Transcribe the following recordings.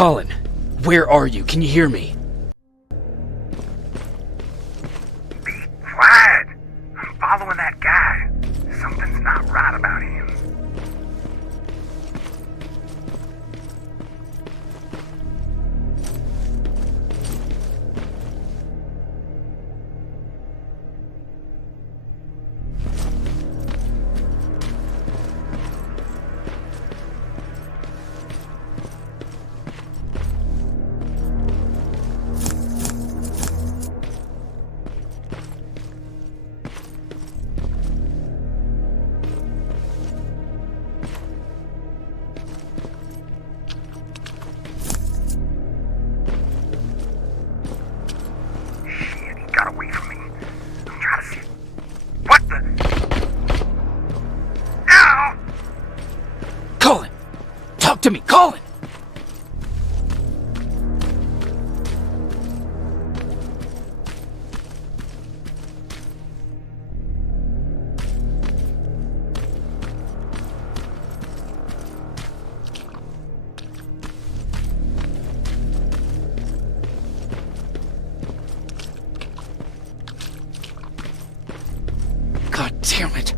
Colin, where are you? Can you hear me? Be quiet! I'm following that guy. Something's not right about him. Talk to me, Colin! God damn it.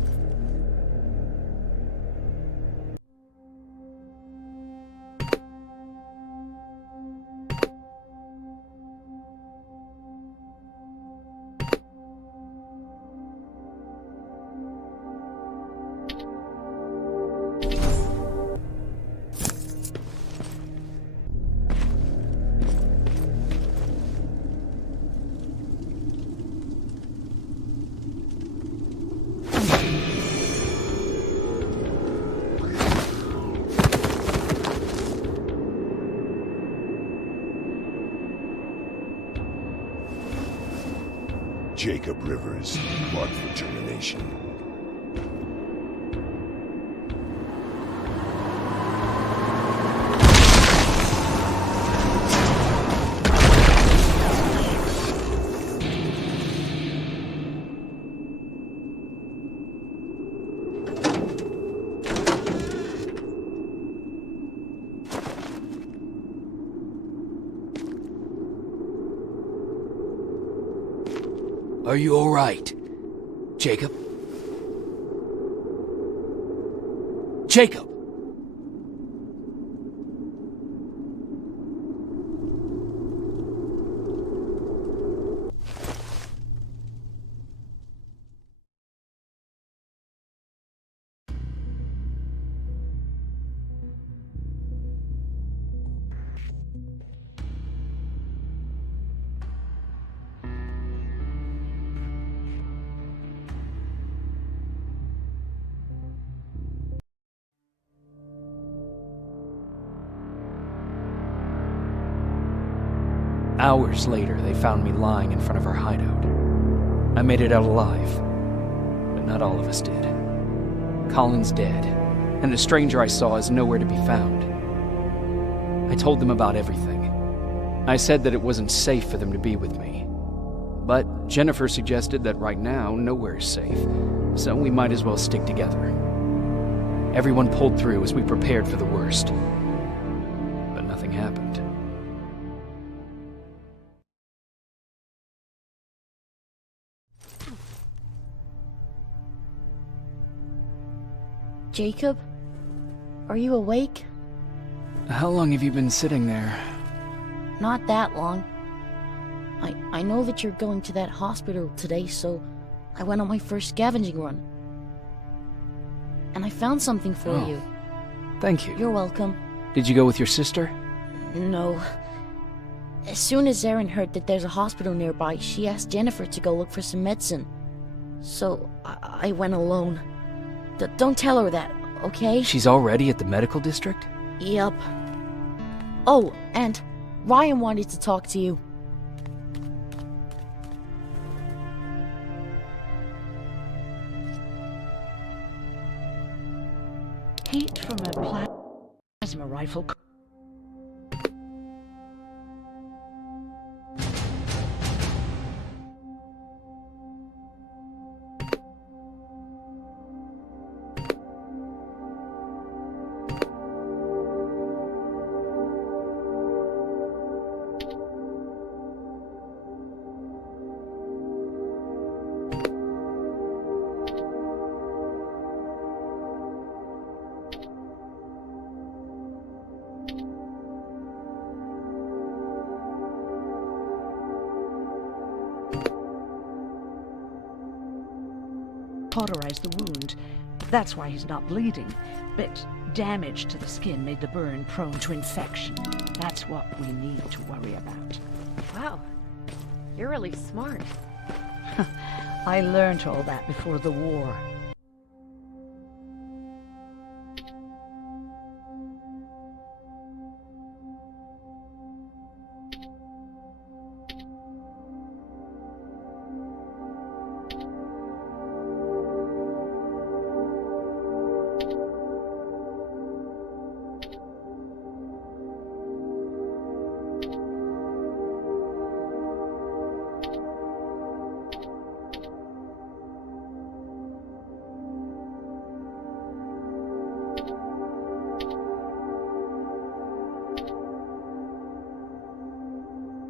Jacob Rivers, marked for termination. Are you all right, Jacob? Jacob! Hours later, they found me lying in front of our hideout. I made it out alive, but not all of us did. Colin's dead, and the stranger I saw is nowhere to be found. I told them about everything. I said that it wasn't safe for them to be with me. But Jennifer suggested that right now, nowhere is safe, so we might as well stick together. Everyone pulled through as we prepared for the worst, but nothing happened. Jacob? Are you awake? How long have you been sitting there? Not that long. I know that you're going to that hospital today, so I went on my first scavenging run. And I found something for you. Thank you. You're welcome. Did you go with your sister? No. As soon as Erin heard that there's a hospital nearby, she asked Jennifer to go look for some medicine. So I went alone. Don't tell her that, okay? She's already at the medical district? Yup. Oh, and Ryan wanted to talk to you. Heat from a plasma rifle. cauterized the wound. That's why he's not bleeding. But damage to the skin made the burn prone to infection. That's what we need to worry about. Wow, you're really smart. I learned all that before the war.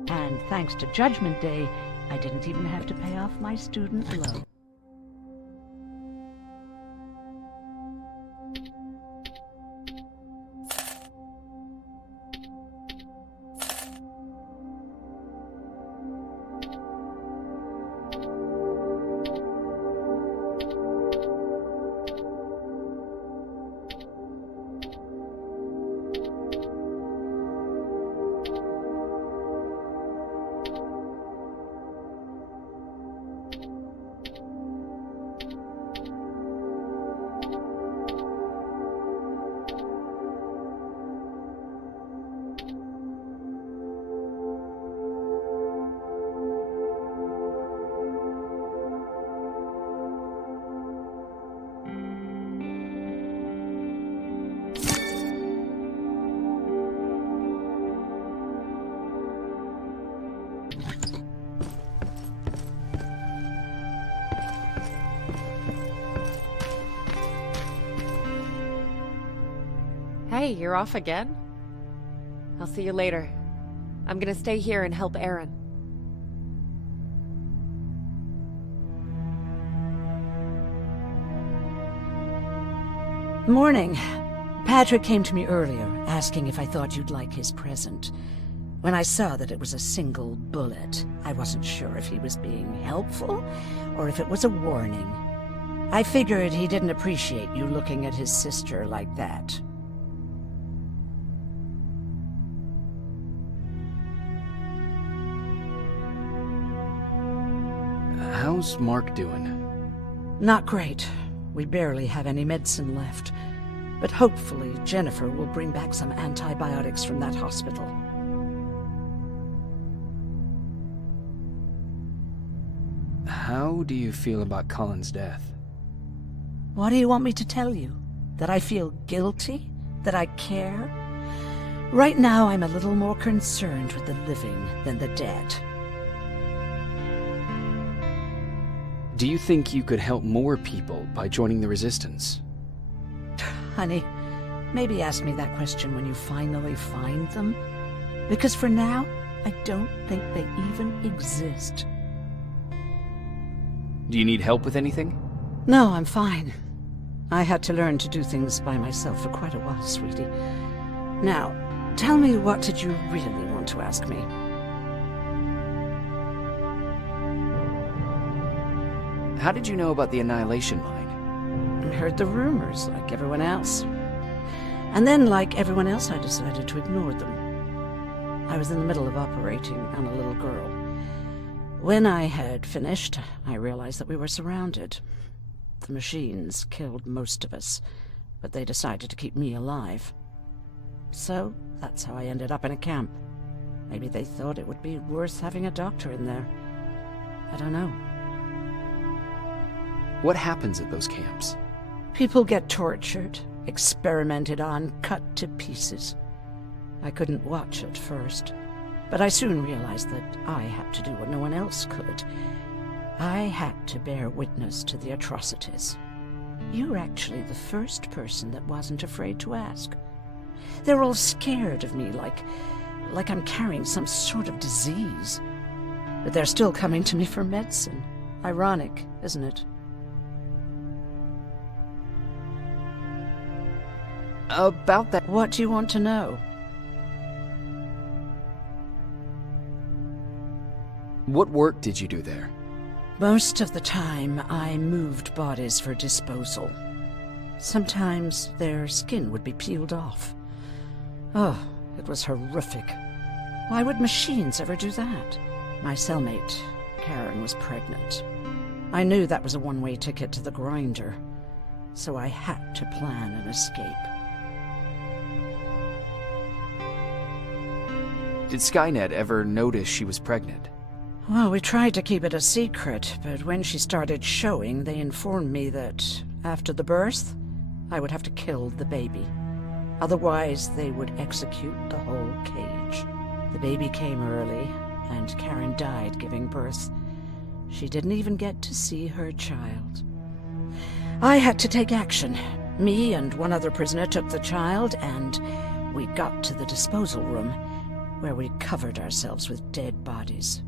And thanks to Judgment Day, I didn't even have to pay off my student loan. Hey, you're off again? I'll see you later. I'm gonna stay here and help Aaron. Morning. Patrick came to me earlier, asking if I thought you'd like his present. When I saw that it was a single bullet, I wasn't sure if he was being helpful or if it was a warning. I figured he didn't appreciate you looking at his sister like that. How's Mark doing? Not great. We barely have any medicine left. But hopefully Jennifer will bring back some antibiotics from that hospital. How do you feel about Colin's death? What do you want me to tell you? That I feel guilty? That I care? Right now I'm a little more concerned with the living than the dead. Do you think you could help more people by joining the Resistance? Honey, maybe ask me that question when you finally find them. Because for now, I don't think they even exist. Do you need help with anything? No, I'm fine. I had to learn to do things by myself for quite a while, sweetie. Now, tell me, what did you really want to ask me? How did you know about the Annihilation Mine? I heard the rumors, like everyone else. And then, like everyone else, I decided to ignore them. I was in the middle of operating on a little girl. When I had finished, I realized that we were surrounded. The machines killed most of us, but they decided to keep me alive. So, that's how I ended up in a camp. Maybe they thought it would be worth having a doctor in there. I don't know. What happens at those camps? People get tortured, experimented on, cut to pieces. I couldn't watch at first, but I soon realized that I had to do what no one else could. I had to bear witness to the atrocities. You're actually the first person that wasn't afraid to ask. They're all scared of me, like I'm carrying some sort of disease. But they're still coming to me for medicine. Ironic, isn't it? About that... What do you want to know? What work did you do there? Most of the time, I moved bodies for disposal. Sometimes their skin would be peeled off. Oh, it was horrific. Why would machines ever do that? My cellmate, Karen, was pregnant. I knew that was a one-way ticket to the grinder, so I had to plan an escape. Did Skynet ever notice she was pregnant? Well, we tried to keep it a secret, but when she started showing, they informed me that after the birth, I would have to kill the baby. Otherwise, they would execute the whole cage. The baby came early, and Karen died giving birth. She didn't even get to see her child. I had to take action. Me and one other prisoner took the child, and we got to the disposal room, where we covered ourselves with dead bodies.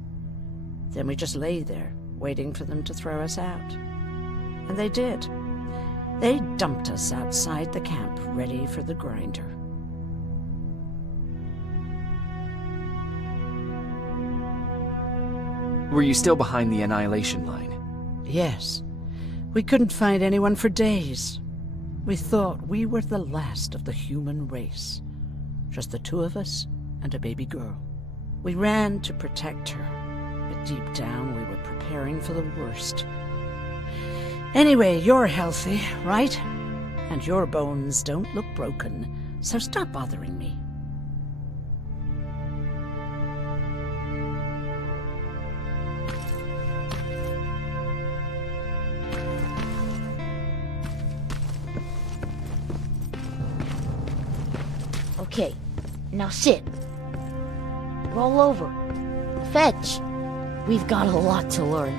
Then we just lay there, waiting for them to throw us out. And they did. They dumped us outside the camp, ready for the grinder. Were you still behind the annihilation line? Yes. We couldn't find anyone for days. We thought we were the last of the human race. Just the two of us and a baby girl. We ran to protect her, but deep down we were preparing for the worst. Anyway, you're healthy, right? And your bones don't look broken, so stop bothering me. Okay, now sit. Roll over. Fetch. We've got a lot to learn.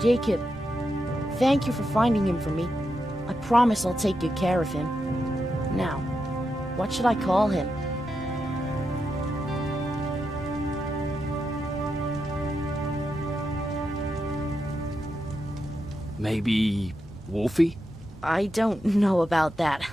Jacob, thank you for finding him for me. I promise I'll take good care of him. Now, what should I call him? Maybe Wolfie? I don't know about that.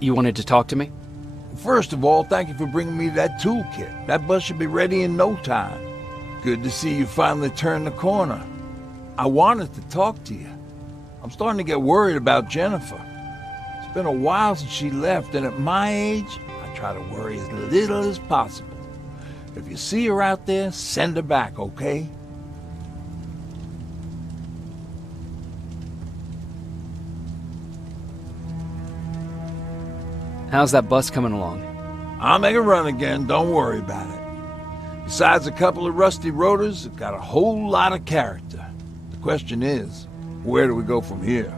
You wanted to talk to me? First of all, thank you for bringing me that toolkit. That bus should be ready in no time. Good to see you finally turned the corner. I wanted to talk to you. I'm starting to get worried about Jennifer. It's been a while since she left, and at my age, I try to worry as little as possible. If you see her out there, send her back, okay? How's that bus coming along? I'll make a run again, don't worry about it. Besides a couple of rusty rotors, it's got a whole lot of character. The question is, where do we go from here?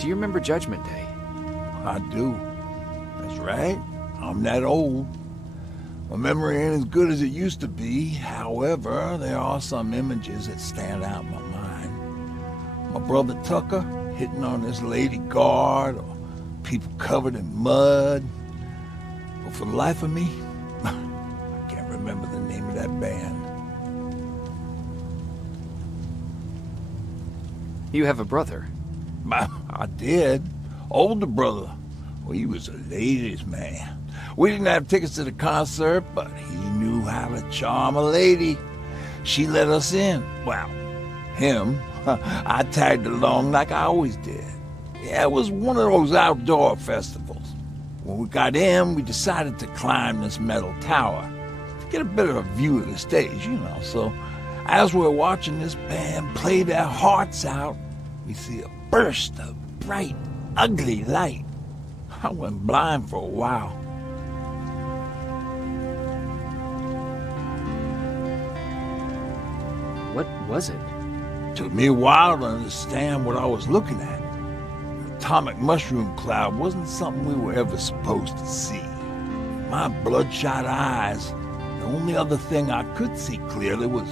Do you remember Judgment Day? I do. That's right. I'm that old. My memory ain't as good as it used to be. However, there are some images that stand out in my mind. My brother Tucker hitting on this lady guard, or people covered in mud. But for the life of me, I can't remember the name of that band. You have a brother. I did. Older brother. Well, he was a ladies' man. We didn't have tickets to the concert, but he knew how to charm a lady. She let us in. Well, him. I tagged along like I always did. Yeah, it was one of those outdoor festivals. When we got in, we decided to climb this metal tower to get a better view of the stage, So as we're watching this band play their hearts out, we see a burst of bright, ugly light. I went blind for a while. What was it? Took me a while to understand what I was looking at. The atomic mushroom cloud wasn't something we were ever supposed to see. My bloodshot eyes, the only other thing I could see clearly was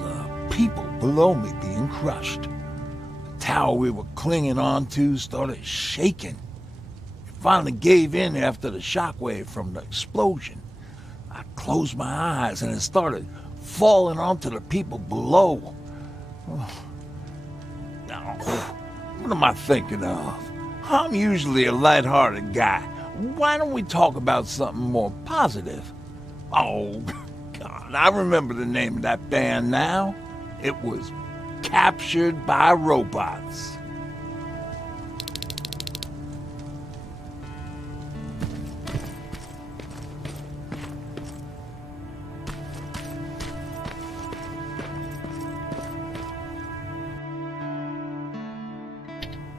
people below me being crushed. The tower we were clinging onto started shaking. It finally gave in after the shockwave from the explosion. I closed my eyes and it started falling onto the people below. Now, what am I thinking of? I'm usually a lighthearted guy. Why don't we talk about something more positive? Oh, God, I remember the name of that band now. It was Captured by Robots.